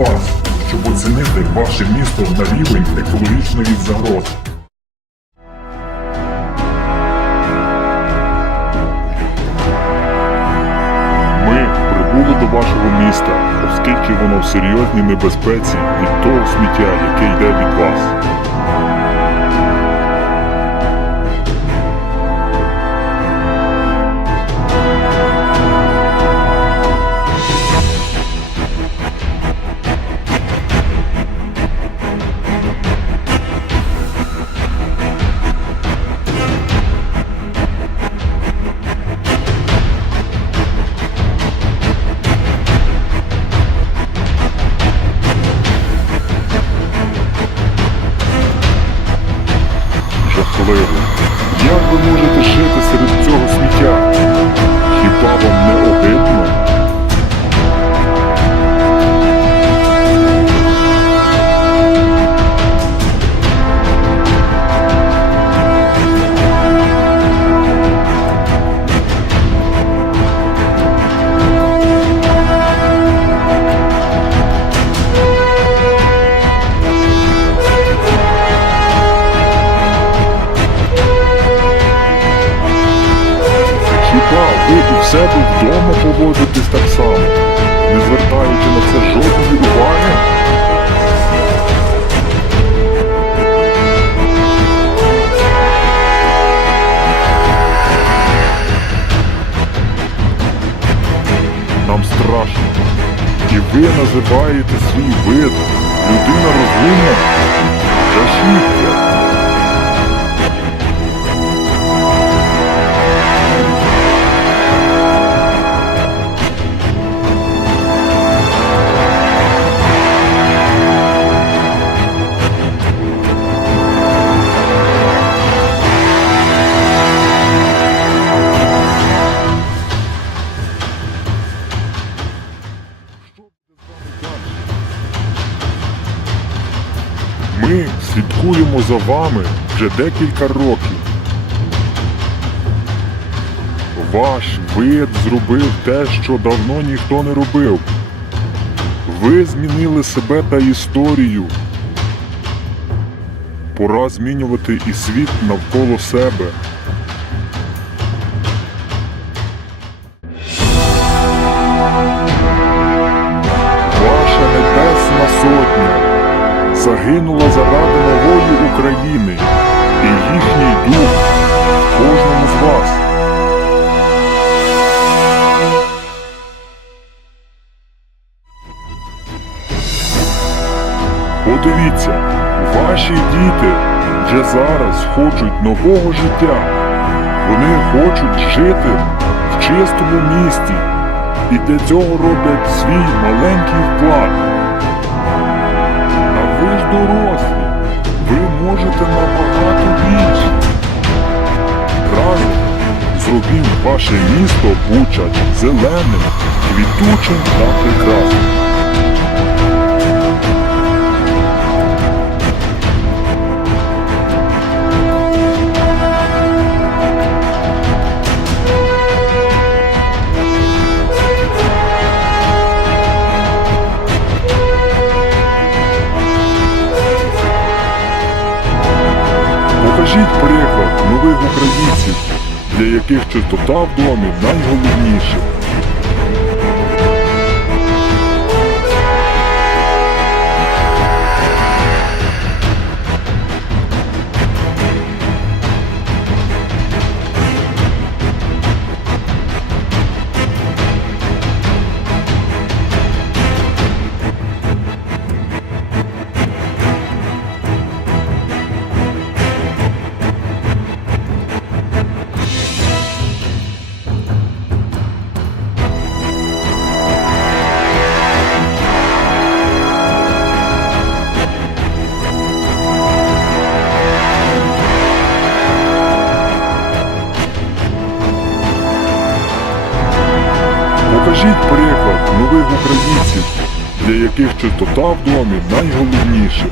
вас, щоб оцінити ваше місто на рівень екологічної загрози. Ми прибули до вашого міста, оскільки воно в серйозній небезпеці від того сміття, яке йде від вас. Жахливо. Вдома поводитесь так само, не звертаючи на це жодної уваги? Нам страшно. І ви називаєте свій вид людина розумна? Жахіття. Ми слідкуємо за вами вже декілька років. Ваш вид зробив те, що давно ніхто не робив. Ви змінили себе та історію. Пора змінювати і світ навколо себе. Загинула заради нової України і їхній дух кожному з вас. Подивіться, ваші діти вже зараз хочуть нового життя. Вони хочуть жити в чистому місті і для цього роблять свій маленький вклад. Дорослі, ви можете набагато більше. Разом зробімо ваше місто Буча зеленим, квітучим та прекрасним. Українців, для яких чистота в домі найголовніше. Покажіть приклад нових українців, для яких чистота в домі найголовніше.